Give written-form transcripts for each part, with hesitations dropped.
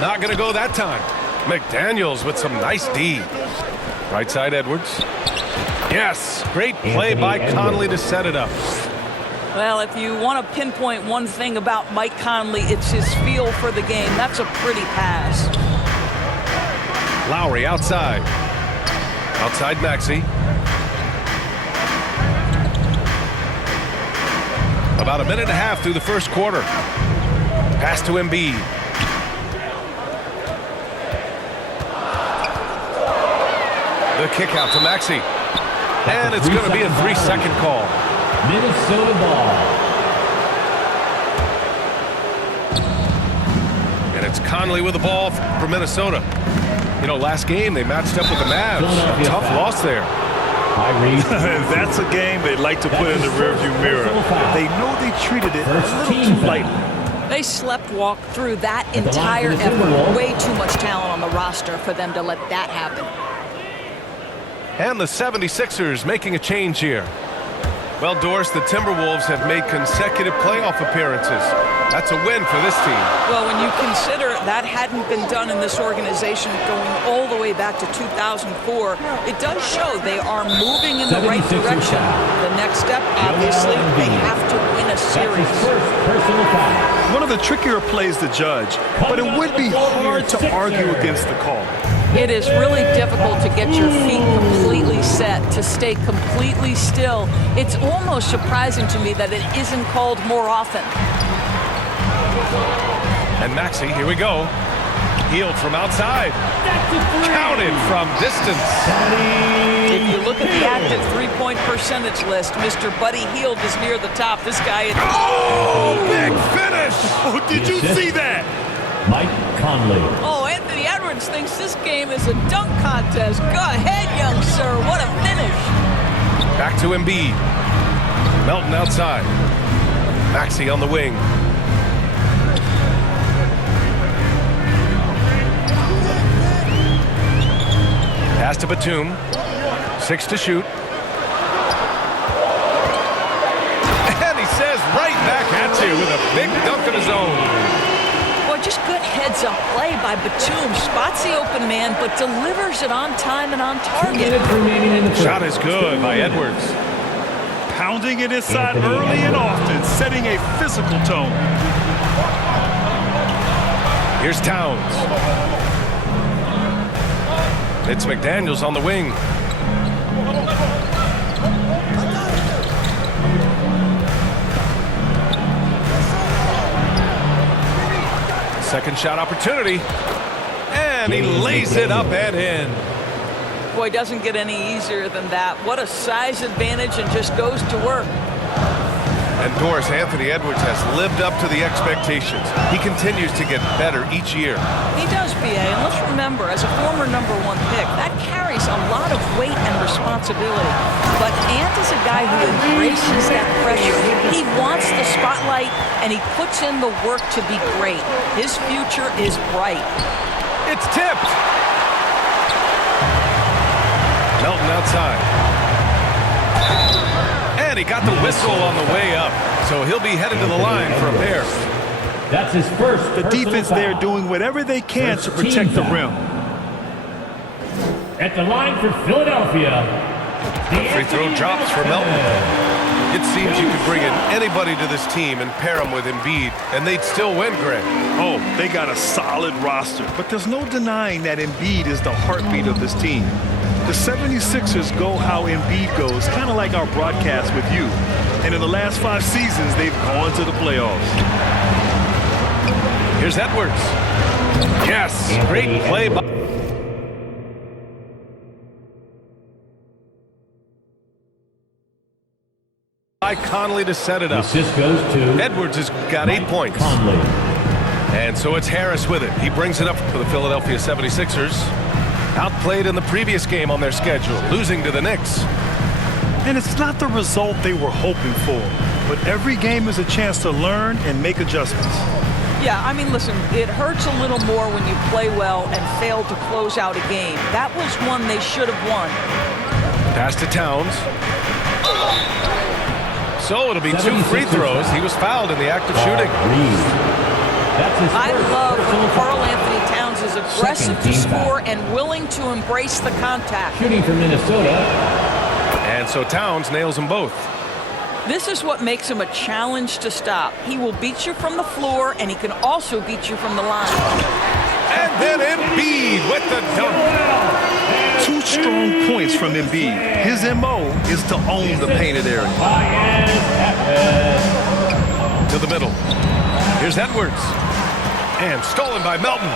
Not going to go that time. McDaniels with some nice D. Right side Edwards. Yes, great play by Conley to set it up. Well, if you want to pinpoint one thing about Mike Conley, it's his feel for the game. That's a pretty pass. Lowry outside. Outside Maxey. About a minute and a half through the first quarter. Pass to Embiid. The kick out to Maxey. And it's going to be a 3-second call. Minnesota ball. And it's Conley with the ball for Minnesota. You know, last game they matched up with the Mavs. A tough loss there. That's a game they'd like to put in the rearview mirror. They know they treated it a little too lightly. They sleepwalk through that entire effort. Way too much talent on the roster for them to let that happen. And the 76ers making a change here. Well, Doris, the Timberwolves have made consecutive playoff appearances. That's a win for this team. Well, when you consider that hadn't been done in this organization going all the way back to 2004, it does show they are moving in the right direction. The next step, obviously, they have to win a series. One of the trickier plays to judge, but it would be hard to argue against the call. It is really difficult to get your feet completely set, to stay completely still. It's almost surprising to me that it isn't called more often. And Maxey, here we go. Healed from outside. Counted from distance. If you look at the active three-point percentage list, Mr. Buddy Hield is near the top. This guy is... Oh, big finish! Oh, did you see that? Mike Conley. Oh, Anthony Edwards thinks this game is a dunk contest. Go ahead, young sir. What a finish. Back to Embiid. Melton outside. Maxey on the wing. Pass to Batum. 6 to shoot. And he says right back at you with a big dunk of his own. Boy, just good heads-up play by Batum. Spots the open man, but delivers it on time and on target. Shot is good by Edwards. Pounding it inside early and often, setting a physical tone. Here's Towns. It's McDaniels on the wing. Second shot opportunity. And he lays it up and in. Boy, it doesn't get any easier than that. What a size advantage, and just goes to work. And Doris, Anthony Edwards has lived up to the expectations. He continues to get better each year. He does, BA, and let's remember, as a former #1 pick, that carries a lot of weight and responsibility. But Ant is a guy who embraces that pressure. He wants the spotlight, and he puts in the work to be great. His future is bright. It's tipped. Melton outside. And he got the whistle on the way up, so he'll be headed to the line for a pair. That's his first. The defense there doing whatever they can to protect the rim. At the line for Philadelphia. Free throw drops for Melton. It seems you could bring in anybody to this team and pair them with Embiid, and they'd still win, Greg. Oh, they got a solid roster, but there's no denying that Embiid is the heartbeat of this team. The 76ers go how Embiid goes, kind of like our broadcast with you. And in the last 5 seasons, they've gone to the playoffs. Here's Edwards. Yes, great play by Conley to set it up. Assist goes to Edwards has got 8 points. Conley. And so it's Harris with it. He brings it up for the Philadelphia 76ers. Outplayed in the previous game on their schedule, losing to the Knicks. And it's not the result they were hoping for, but every game is a chance to learn and make adjustments. Yeah, I mean, listen, it hurts a little more when you play well and fail to close out a game. That was one they should have won. Pass to Towns. So it'll be 2 free throws. He was fouled in the act of shooting. I love when Karl Anthony Towns aggressive Second to team score foul. and willing to embrace the contact. Shooting for Minnesota. And so Towns nails them both. This is what makes him a challenge to stop. He will beat you from the floor, and he can also beat you from the line. And then Embiid with the dunk. 2 strong points from Embiid. His MO is to own the painted area. To the middle. Here's Edwards. And stolen by Melton.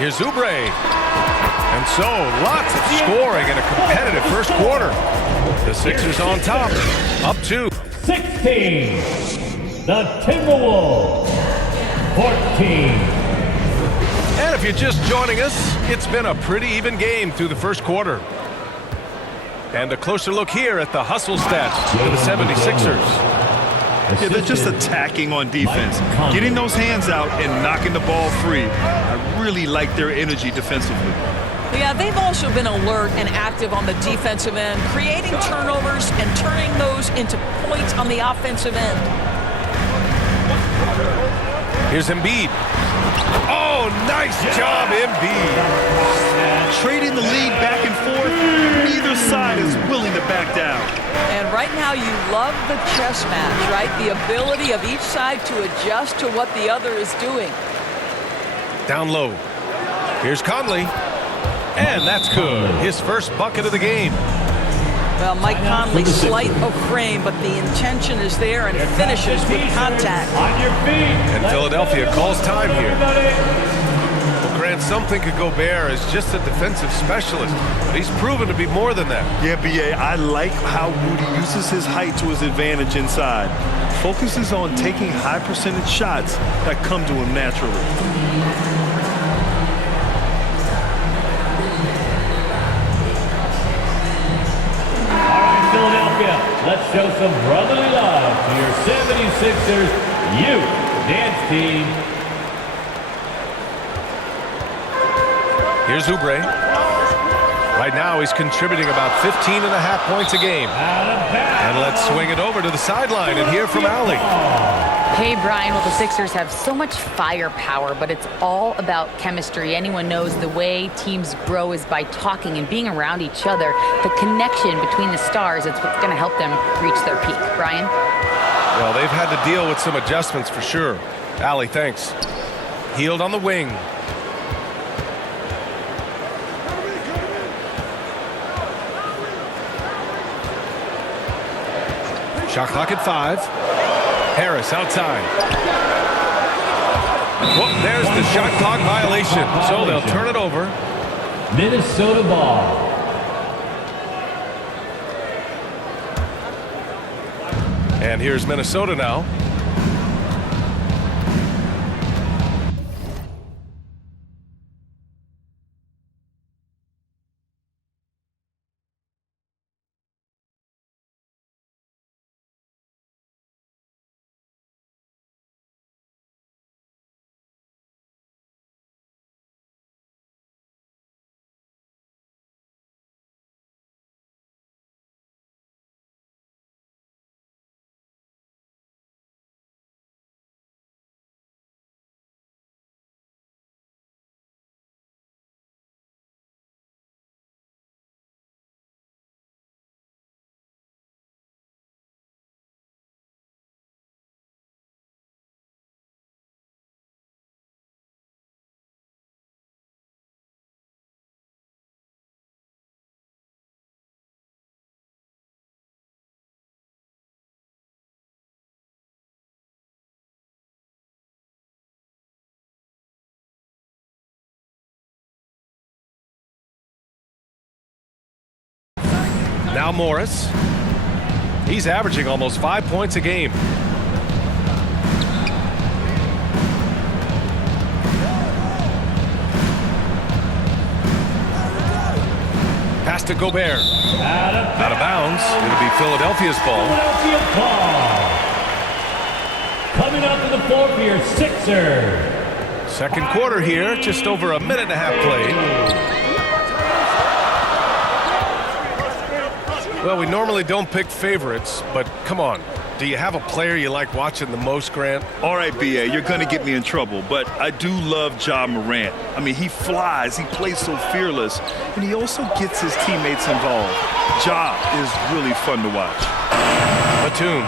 Here's Oubre. And so, lots of scoring in a competitive first quarter. The Sixers on top. Up 2. 16. The Timberwolves. 14. And if you're just joining us, it's been a pretty even game through the first quarter. And a closer look here at the hustle stats for the 76ers. Yeah, they're just attacking on defense, getting those hands out and knocking the ball free. I really like their energy defensively. Yeah, they've also been alert and active on the defensive end, creating turnovers and turning those into points on the offensive end. Here's Embiid. Oh, nice job, Embiid. Trading the lead back and forth, neither side is willing to back down. And right now you love the chess match, right? The ability of each side to adjust to what the other is doing. Down low. Here's Conley. And that's good. His first bucket of the game. Well, Mike Conley, slight of frame, but the intention is there and finishes with contact. On your feet. And Philadelphia calls time here. Well, Grant, some think of Gobert as just a defensive specialist, but he's proven to be more than that. Yeah, B.A., I like how Rudy uses his height to his advantage inside. Focuses on taking high percentage shots that come to him naturally. Philadelphia, let's show some brotherly love to your 76ers youth dance team. Here's Oubre. Right now he's contributing about 15.5 points a game. And let's swing it over to the sideline and hear from Allie. Hey, Brian. Well, the Sixers have so much firepower, but it's all about chemistry. Anyone knows the way teams grow is by talking and being around each other. The connection between the stars is what's going to help them reach their peak. Brian? Well, they've had to deal with some adjustments for sure. Allie, thanks. Healed on the wing. Shot clock at 5. Harris outside. Well, there's the shot clock violation. So they'll turn it over. Minnesota ball. And here's Minnesota now. Now Morris. He's averaging almost 5 points a game. Pass to Gobert. Out of bounds. It'll be Philadelphia's ball. Philadelphia ball. Coming up to the floor for your Sixers. Second quarter here, just over a minute and a half played. Well, we normally don't pick favorites, but come on. Do you have a player you like watching the most, Grant? All right, B.A., you're going to get me in trouble, but I do love Ja Morant. I mean, he flies, he plays so fearless, and he also gets his teammates involved. Ja is really fun to watch. Batum.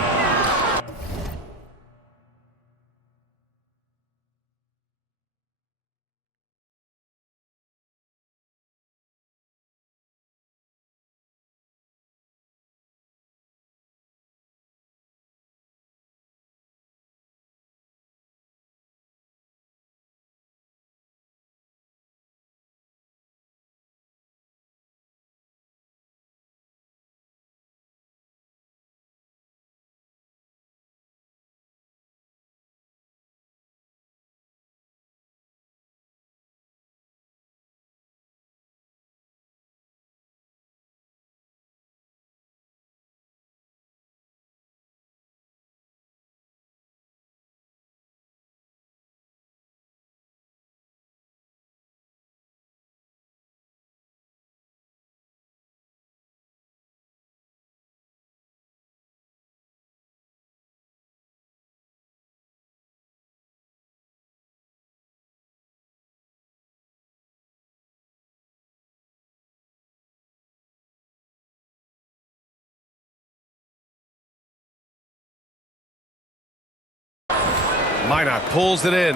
Minot pulls it in.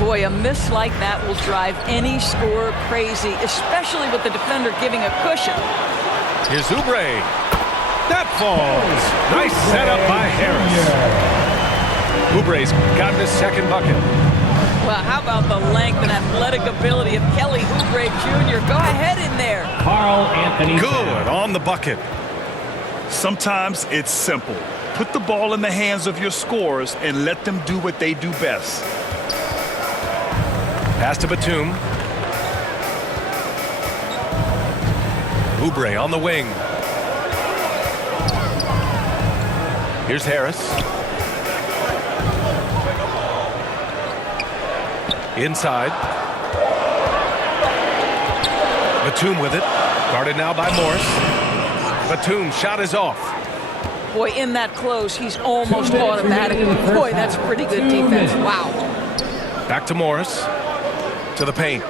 Boy, a miss like that will drive any scorer crazy, especially with the defender giving a cushion. Here's Oubre. That falls. Nice setup by Harris. Oubre's gotten his second bucket. Well, how about the length and athletic ability of Kelly Oubre Jr.? Go ahead in there. Carl Anthony. Good on the bucket. Sometimes it's simple. Put the ball in the hands of your scorers and let them do what they do best. Pass to Batum. Oubre on the wing. Here's Harris. Inside. Batum with it. Guarded now by Morris. Batum shot is off. Boy, in that close, he's almost automatic. Boy, that's pretty good defense. Wow. Back to Morris. To the paint.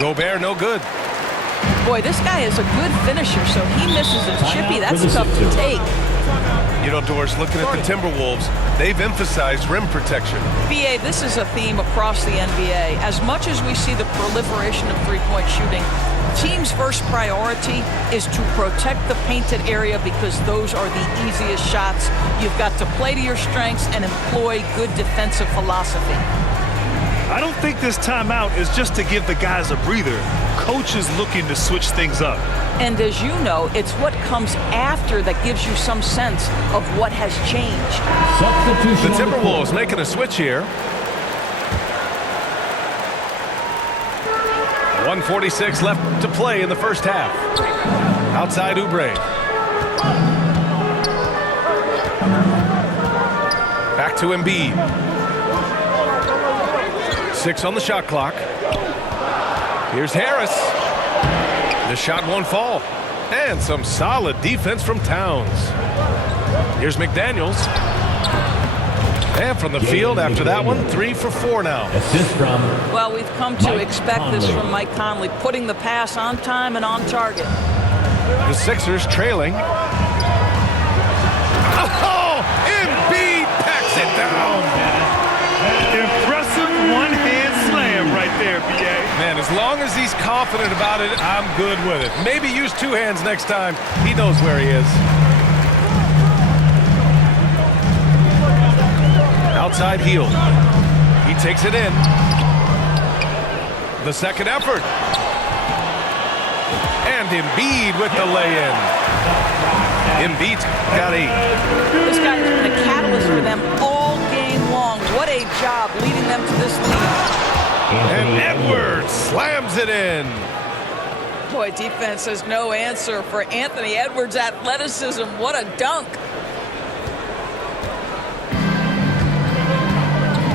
Gobert, no good. Boy, this guy is a good finisher, so he misses a chippy. That's tough to take. You know, Doris, looking at the Timberwolves, they've emphasized rim protection. BA, this is a theme across the NBA. As much as we see the proliferation of three-point shooting, team's first priority is to protect the painted area because those are the easiest shots. You've got to play to your strengths and employ good defensive philosophy. I don't think this timeout is just to give the guys a breather. Coach is looking to switch things up. And as you know, it's what comes after that gives you some sense of what has changed. The Timberwolves making a switch here. 1:46 left to play in the first half. Outside Oubre. Back to Embiid. 6 on the shot clock. Here's Harris. The shot won't fall. And some solid defense from Towns. Here's McDaniels. And from the field after that one, 3 for 4 now. Assist from. Well, we've come to expect this from Mike Conley, putting the pass on time and on target. The Sixers trailing. Oh, Embiid packs it down. Impressive one-hand slam right there, B.A. Man, as long as he's confident about it, I'm good with it. Maybe use 2 hands next time. He knows where he is. Outside heel. He takes it in. The second effort. And Embiid with the lay-in. Embiid's got 8. This guy has been a catalyst for them all game long. What a job leading them to this lead. And Edwards slams it in. Boy, defense has no answer for Anthony Edwards' athleticism. What a dunk.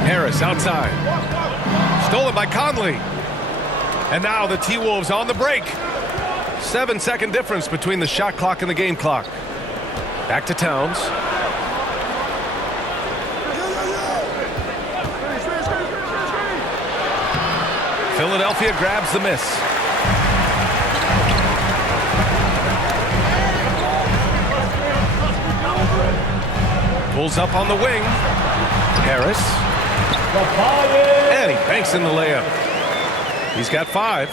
Harris outside. Stolen by Conley. And now the T-Wolves on the break. 7-second difference between the shot clock and the game clock. Back to Towns. Philadelphia grabs the miss. Pulls up on the wing. Harris. And he banks in the layup. He's got 5.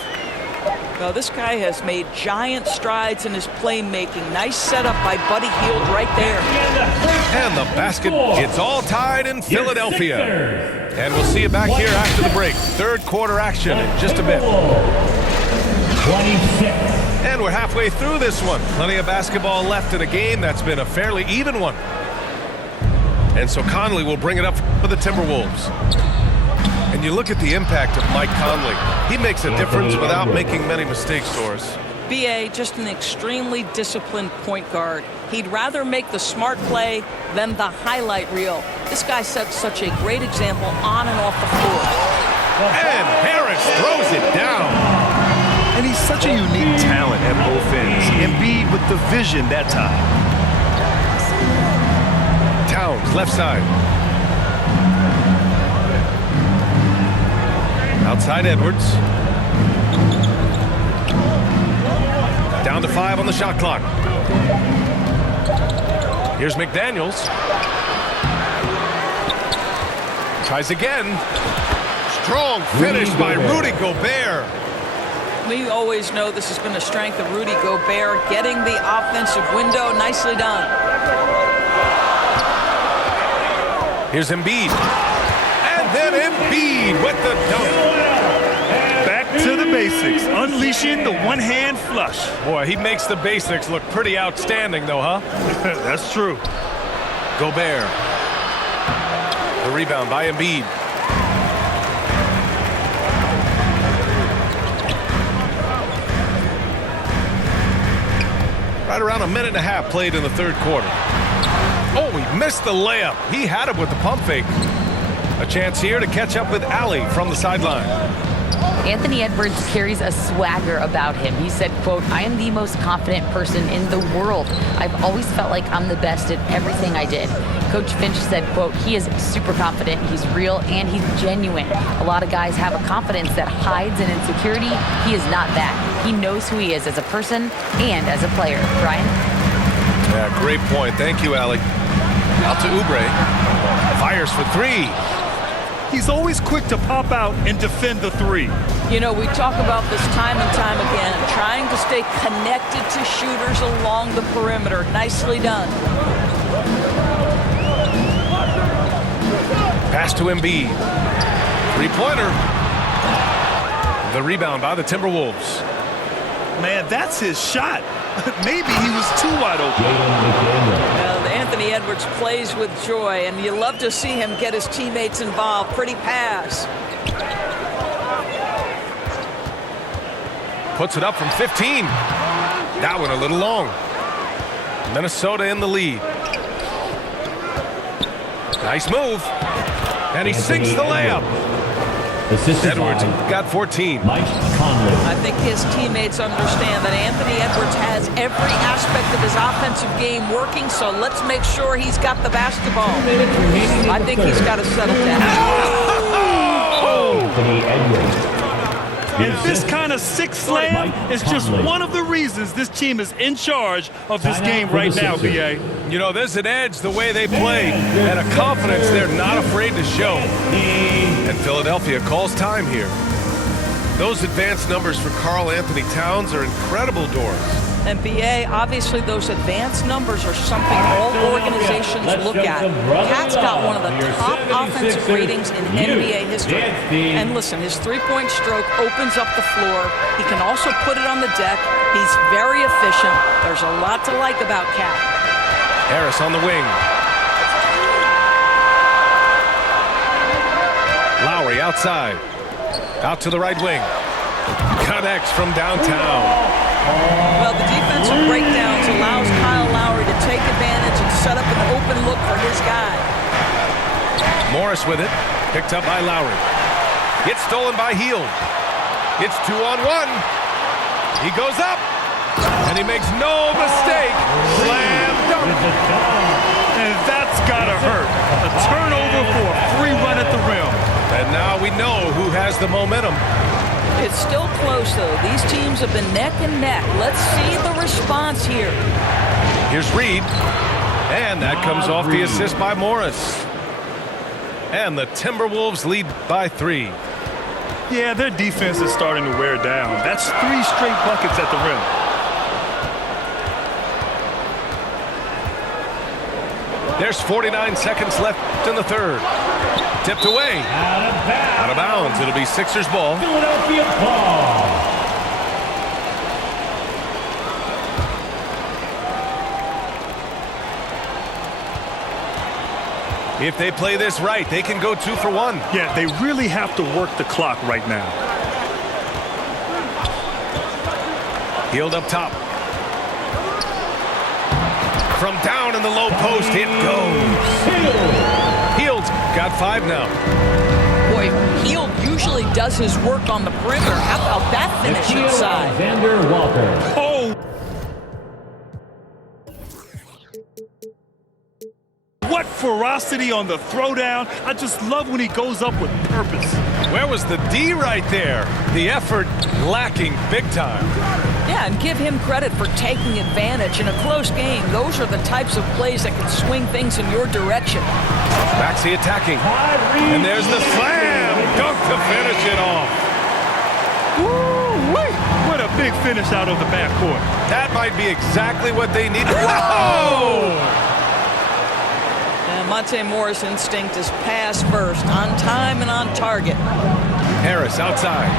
Well, this guy has made giant strides in his playmaking. Nice setup by Buddy Hield right there. And the basket. It's all tied in Philadelphia. And we'll see you back here after the break. Third quarter action in just a bit. 26. And we're halfway through this one. Plenty of basketball left in a game that's been a fairly even one. And so Conley will bring it up for the Timberwolves. And you look at the impact of Mike Conley. He makes a difference without making many mistakes, Doris. B.A. just an extremely disciplined point guard. He'd rather make the smart play than the highlight reel. This guy sets such a great example on and off the floor. And Harris throws it down. And he's such a unique talent at both ends. Embiid with the vision that time. Towns, left side. Outside Edwards. Down to 5 on the shot clock. Here's McDaniels. Tries again. Strong finish by Rudy Gobert. We always know this has been a strength of Rudy Gobert, getting the offensive window. Nicely done. Here's Embiid. And then Embiid with the dunk. Back to the basics, unleashing the one-hand flush. Boy, he makes the basics look pretty outstanding, though, huh? That's true. Gobert. The rebound by Embiid. Right around a minute and a half played in the third quarter. Oh, he missed the layup. He had it with the pump fake. A chance here to catch up with Allie from the sideline. Anthony Edwards carries a swagger about him. He said, quote, "I am the most confident person in the world. I've always felt like I'm the best at everything I did." Coach Finch said, quote, "He is super confident, he's real, and he's genuine. A lot of guys have a confidence that hides an insecurity. He is not that. He knows who he is as a person and as a player." Brian? Yeah, great point. Thank you, Allie. Out to Oubre. Fires for 3. He's always quick to pop out and defend the 3. You know, we talk about this time and time again, trying to stay connected to shooters along the perimeter. Nicely done. Pass to Embiid. Three-pointer. The rebound by the Timberwolves. Man, that's his shot. Maybe he was too wide open. Well, Anthony Edwards plays with joy, and you love to see him get his teammates involved. Pretty pass. Puts it up from 15. That one a little long. Minnesota in the lead. Nice move. And he sinks the layup. Edwards got 14. Mike Conley. I think his teammates understand that Anthony Edwards has every aspect of his offensive game working, so let's make sure he's got the basketball. I think he's got to settle down. Anthony Edwards. And this kind of sick slam is just one of the reasons this team is in charge of this game right now, B.A. You know, there's an edge the way they play and a confidence they're not afraid to show. And Philadelphia calls time here. Those advanced numbers for Karl Anthony Towns are incredible, Doris. And BA, obviously those advanced numbers are something all organizations look at. Cat's got one of the top offensive ratings in NBA history. And listen, his three-point stroke opens up the floor. He can also put it on the deck. He's very efficient. There's a lot to like about Cat. Harris on the wing. Lowry outside. Out to the right wing. Connects from downtown. Well, the defensive breakdowns allows Kyle Lowry to take advantage and set up an open look for his guy. Morris with it. Picked up by Lowry. Gets stolen by Hield. It's 2-on-1. He goes up. And he makes no mistake. Slam dunk. And that's gotta hurt. A turnover for a free run at the rim. And now we know who has the momentum. It's still close, though. These teams have been neck and neck. Let's see the response here. Here's Reed. And that comes off the assist by Morris. And the Timberwolves lead by 3. Yeah, their defense is starting to wear down. That's 3 straight buckets at the rim. There's 49 seconds left in the third. Tipped away. Out of bounds. It'll be Sixers ball. Philadelphia ball. If they play this right, they can go 2 for 1. Yeah, they really have to work the clock right now. Healed up top. From down in the low post, it goes. Hield's got 5 now. Boy, Hield usually does his work on the perimeter. How about that finish inside? Alexander Walker. Oh! What ferocity on the throwdown. I just love when he goes up with purpose. Where was the D right there? The effort lacking big time. Yeah, and give him credit for taking advantage. In a close game, those are the types of plays that can swing things in your direction. Maxey attacking. And there's the slam. Dunk to finish it off. Woo-wee! What a big finish out of the backcourt. That might be exactly what they needed. Whoa! And Monte Morris' instinct is pass first, on time and on target. Harris outside.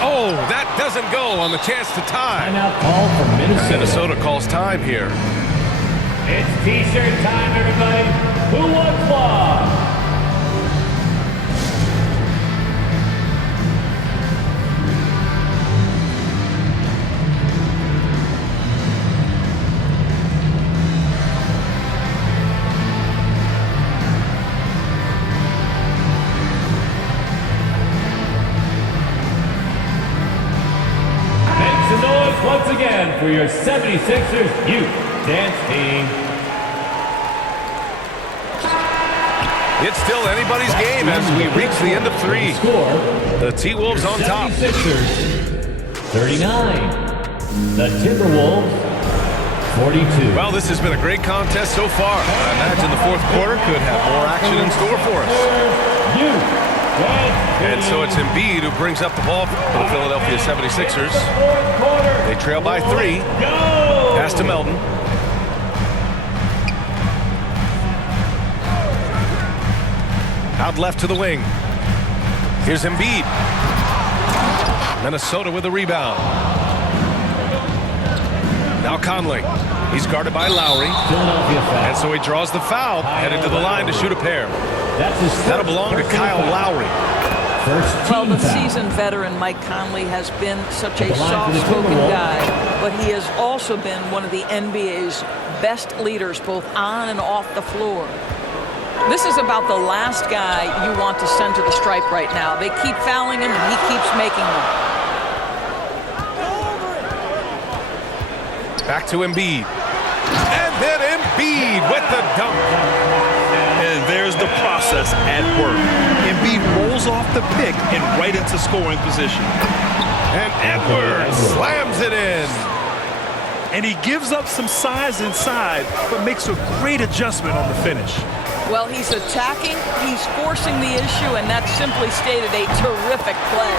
Oh, that doesn't go on the chance to tie. Timeout call for Minnesota. Minnesota calls time here. It's T-shirt time, everybody. Who wants one? Once again for your 76ers Youth Dance Team. It's still anybody's game as we reach the end of 3. The T-Wolves on top. 76ers 39. The Timberwolves 42. Well, this has been a great contest so far. I imagine the fourth quarter could have more action in store for us. And so it's Embiid who brings up the ball for the Philadelphia 76ers. They trail by 3. Pass to Melton. Out left to the wing. Here's Embiid. Minnesota with a rebound. Now Conley. He's guarded by Lowry. And so he draws the foul, headed to the line to shoot a pair. That'll belong to Kyle Lowry. Well, the seasoned veteran Mike Conley has been such a soft-spoken guy, but he has also been one of the NBA's best leaders, both on and off the floor. This is about the last guy you want to send to the stripe right now. They keep fouling him, and he keeps making them. Back to Embiid. And then Embiid with the dunk. And there's the process at work. Embiid rolls off the pick and right into scoring position. And Edwards slams it in. And he gives up some size inside, but makes a great adjustment on the finish. Well, he's attacking, he's forcing the issue, and that's simply stated a terrific play.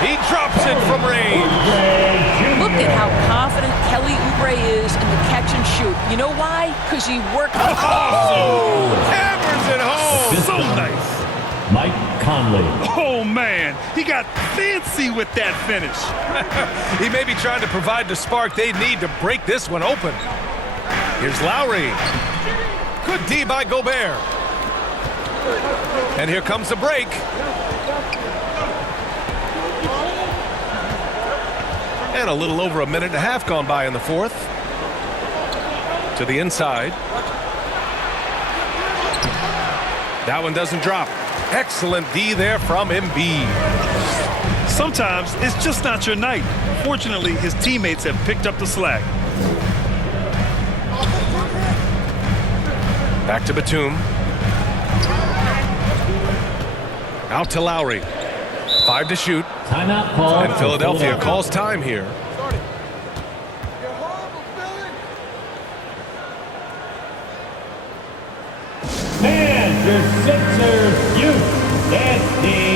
He drops it from range. Look at how confident Kelly Oubre is in the catch and shoot. You know why? Because he worked the Oh! Hammers it home. So nice. Mike Conley. Oh, man. He got fancy with that finish. He may be trying to provide the spark they need to break this one open. Here's Lowry. Good D by Gobert. And here comes the break. And a little over a minute and a half gone by in the fourth. To the inside. That one doesn't drop. Excellent D there from Embiid. Sometimes it's just not your night. Fortunately, his teammates have picked up the slack. Back to Batum. Out to Lowry. 5 to shoot. Timeout call. And Philadelphia calls time here. And your Sixers, Houston Dynasty.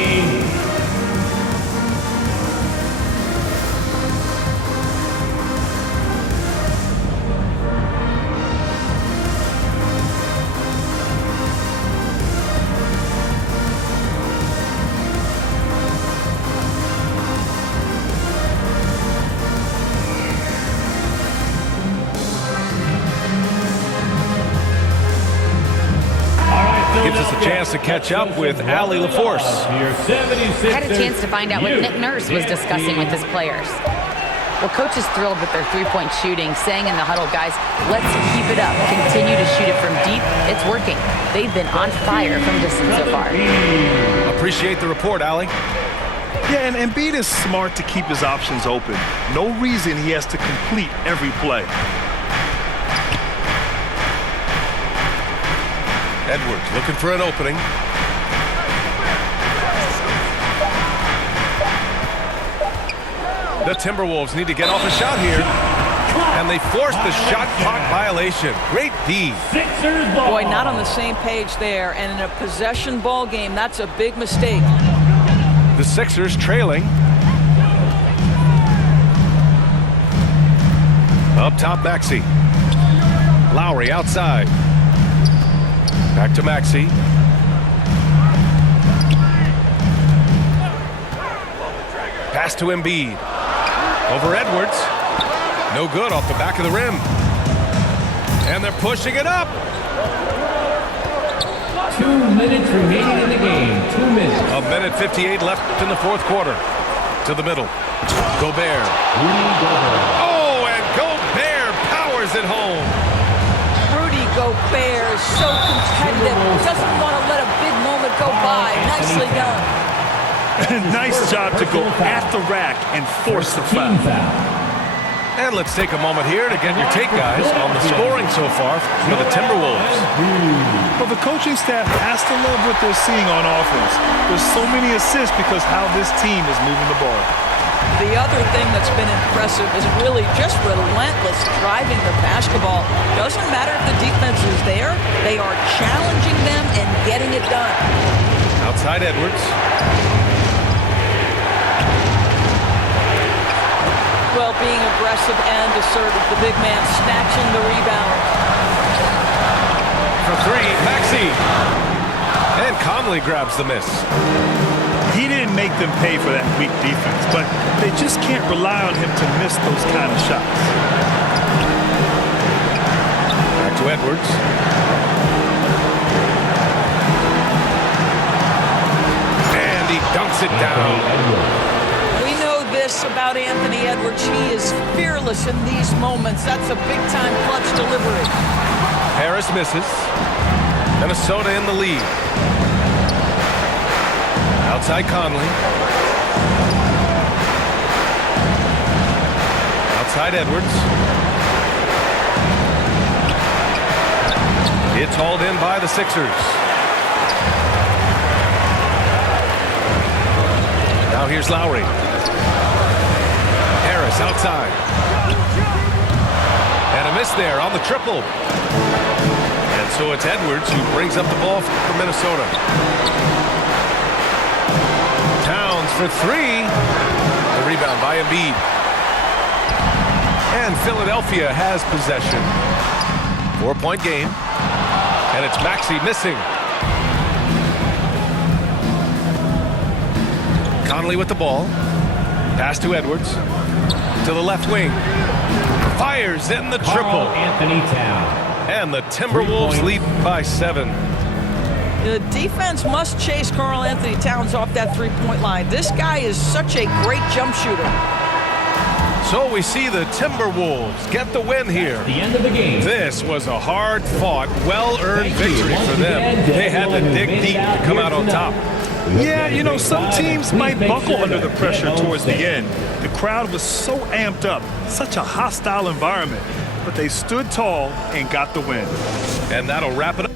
Gives us a chance to catch up with Allie LaForce. I had a chance to find out what Nick Nurse was discussing with his players. Well, coach is thrilled with their three-point shooting, saying in the huddle, guys, let's keep it up. Continue to shoot it from deep. It's working. They've been on fire from distance so far. Appreciate the report, Allie. Yeah, and Embiid is smart to keep his options open. No reason he has to complete every play. Edwards looking for an opening. The Timberwolves need to get off a shot here. And they force the shot clock violation. Great D. Sixers ball. Boy, not on the same page there. And in a possession ball game, that's a big mistake. The Sixers trailing. Up top, Maxey. Lowry outside. Back to Maxey. Pass to Embiid. Over Edwards. No good off the back of the rim. And they're pushing it up. 2 minutes remaining in the game. 2 minutes. A minute 58 left in the fourth quarter. To the middle. Gobert. Oh, and Gobert powers it home. Rudy Gobert is so competitive. Doesn't want to let a big moment go by. Nicely done. Nice job to go at the rack and force the foul. And let's take a moment here to get your take, guys, on the scoring so far for the Timberwolves. Well, the coaching staff has to love what they're seeing on offense. There's so many assists because how this team is moving the ball. The other thing that's been impressive is really just relentless driving the basketball. Doesn't matter if the defense is there. They are challenging them and getting it done. Outside Edwards. Well, being aggressive and assertive. The big man snatching the rebound. For three, Maxey. And Conley grabs the miss. He didn't make them pay for that weak defense, but they just can't rely on him to miss those kind of shots. Back to Edwards. And he dunks it down. We know this about Anthony Edwards. He is fearless in these moments. That's a big-time clutch delivery. Harris misses. Minnesota in the lead. Outside Conley. Outside Edwards. It's hauled in by the Sixers. Now here's Lowry. Harris outside. And a miss there on the triple. And so it's Edwards who brings up the ball for Minnesota. Towns for three. The rebound by Embiid. And Philadelphia has possession. 4-point game. And it's Maxey missing. Conley with the ball. Pass to Edwards. To the left wing. Fires in the triple. Anthony Towns. And the Timberwolves lead by 7. The defense must chase Karl Anthony Towns off that three-point line. This guy is such a great jump shooter. So we see the Timberwolves get the win here. The end of the game. This was a hard-fought, well-earned victory for them. They had to dig deep to come out on top. Yeah, you know, some teams might buckle under the pressure towards the end. The crowd was so amped up, such a hostile environment, but they stood tall and got the win. And that'll wrap it up.